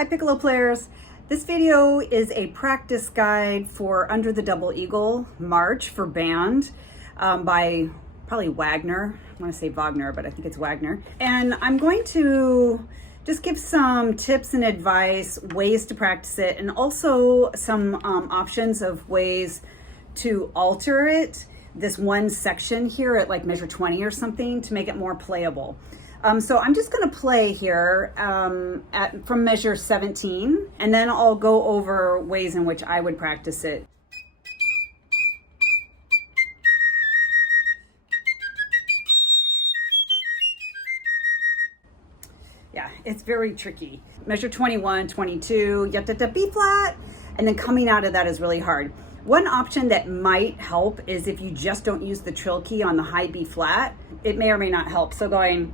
Hi Piccolo players. This video is a practice guide for Under the Double Eagle March for band by probably Wagner. I want to say Wagner, but I think it's Wagner. And I'm going to just give some tips and advice, ways to practice it, and also some options of ways to alter it, this one section here at like measure 20 or something, to make it more playable. So I'm just going to play here from measure 17, and then I'll go over ways in which I would practice it. Yeah, it's very tricky. Measure 21, 22, B flat, and then coming out of that is really hard. One option that might help is if you just don't use the trill key on the high B flat, it may or may not help. So going,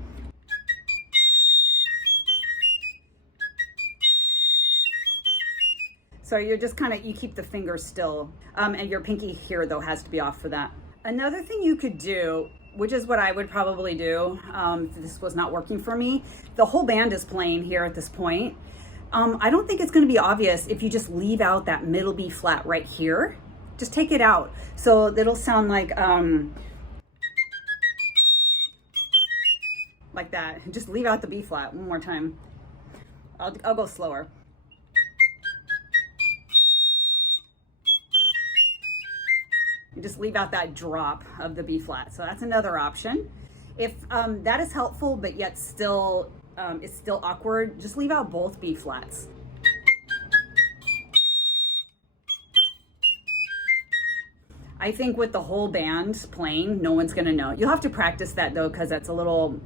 so you're just kind of, you keep the finger still, and your pinky here though has to be off for that. Another thing you could do, which is what I would probably do if this was not working for me, the whole band is playing here at this point. I don't think it's going to be obvious if you just leave out that middle B flat right here. Just take it out. So it'll sound like that. Just leave out the B flat one more time. I'll go slower. You just leave out that drop of the B flat. So that's another option. If that is helpful, but yet still it's still awkward, just leave out both B flats. I think with the whole band playing, no one's gonna know. You'll have to practice that though, because that's a little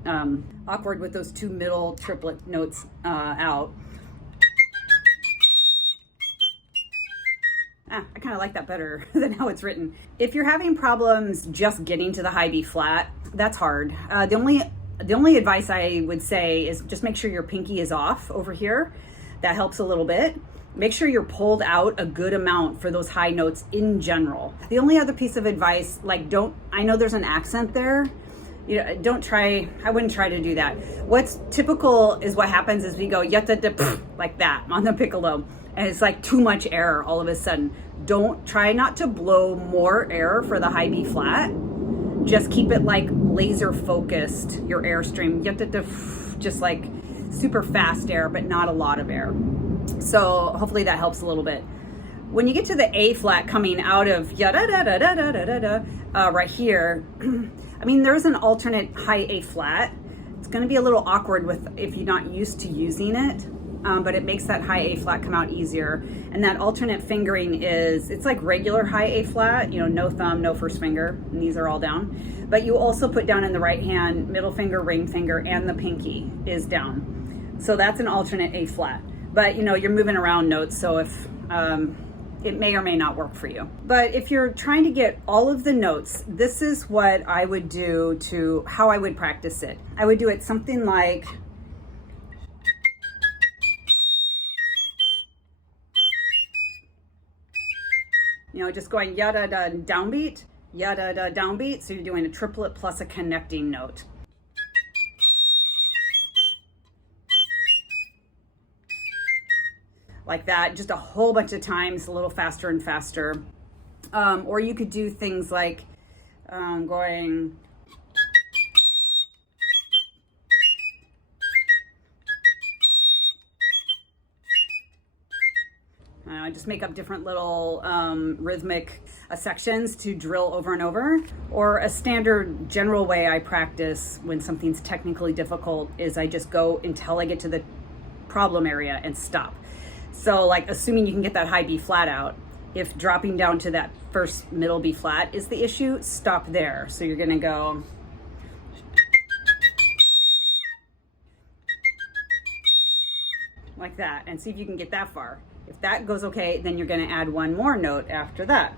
awkward with those two middle triplet notes out. I kind of like that better than how it's written. If you're having problems just getting to the high B flat, that's hard. The only advice I would say is just make sure your pinky is off over here. That helps a little bit. Make sure you're pulled out a good amount for those high notes in general. The only other piece of advice, like I know there's an accent there. You know, I wouldn't try to do that. What's typical is what happens is we go like that on the piccolo. And it's like too much air all of a sudden. Try not to blow more air for the high B flat. Just keep it like laser focused, your airstream. Just like super fast air, but not a lot of air. So hopefully that helps a little bit. When you get to the A flat coming out of right here, I mean, there's an alternate high A flat. It's going to be a little awkward if you're not used to using it. But it makes that high A flat come out easier. And that alternate fingering it's like regular high A flat, you know, no thumb, no first finger, and these are all down. But you also put down in the right hand, middle finger, ring finger, and the pinky is down. So that's an alternate A flat. But you know, you're moving around notes, so if it may or may not work for you. But if you're trying to get all of the notes, this is what I would do how I would practice it. I would do it something like, you know, just going yada-da downbeat, yada-da downbeat. So you're doing a triplet plus a connecting note. Like that, just a whole bunch of times, a little faster and faster. Or you could do things like going, just make up different little rhythmic sections to drill over and over. Or a standard general way I practice when something's technically difficult is I just go until I get to the problem area and stop. So like assuming you can get that high B flat out, if dropping down to that first middle B flat is the issue, stop there. So you're gonna go like that and see if you can get that far. If that goes okay, then you're going to add one more note after that.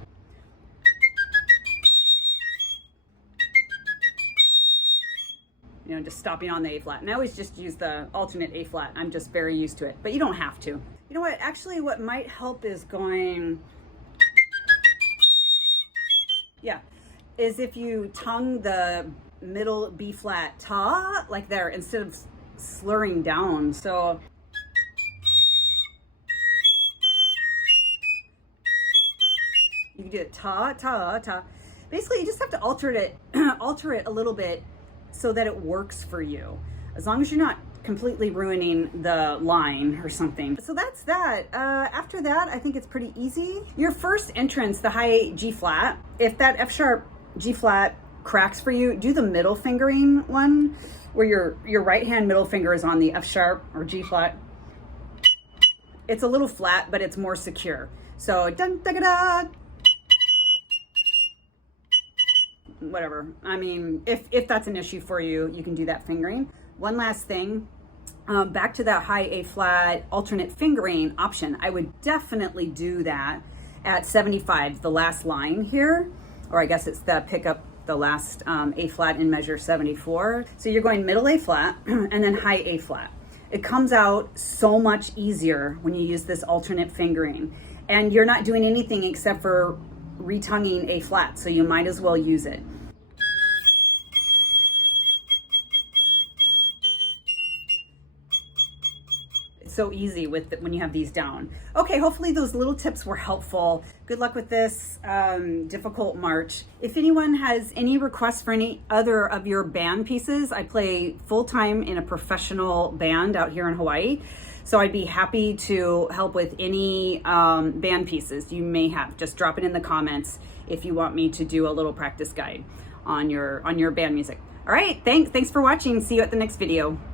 You know, just stopping on the A flat. And I always just use the alternate A flat. I'm just very used to it, but you don't have to. You know what? Actually, what might help is going, is if you tongue the middle B flat ta like there instead of slurring down. So do it ta, ta, ta. Basically, you just have to alter it a little bit so that it works for you. As long as you're not completely ruining the line or something. So that's that. After that, I think it's pretty easy. Your first entrance, the high G flat, if that F sharp G flat cracks for you, do the middle fingering one where your right hand middle finger is on the F sharp or G flat. It's a little flat, but it's more secure. So dun, da, da, da. Whatever. I mean, if that's an issue for you, you can do that fingering. One last thing, back to that high A flat alternate fingering option. I would definitely do that at 75, the last line here, or I guess it's the pick up the last A flat in measure 74. So you're going middle A flat and then high A flat. It comes out so much easier when you use this alternate fingering, and you're not doing anything except for retonguing A flat, so you might as well use it. It's so easy when you have these down. Okay, hopefully those little tips were helpful. Good luck with this difficult march. If anyone has any requests for any other of your band pieces, I play full-time in a professional band out here in Hawaii. So I'd be happy to help with any band pieces you may have. Just drop it in the comments if you want me to do a little practice guide on your band music. All right, thanks for watching. See you at the next video.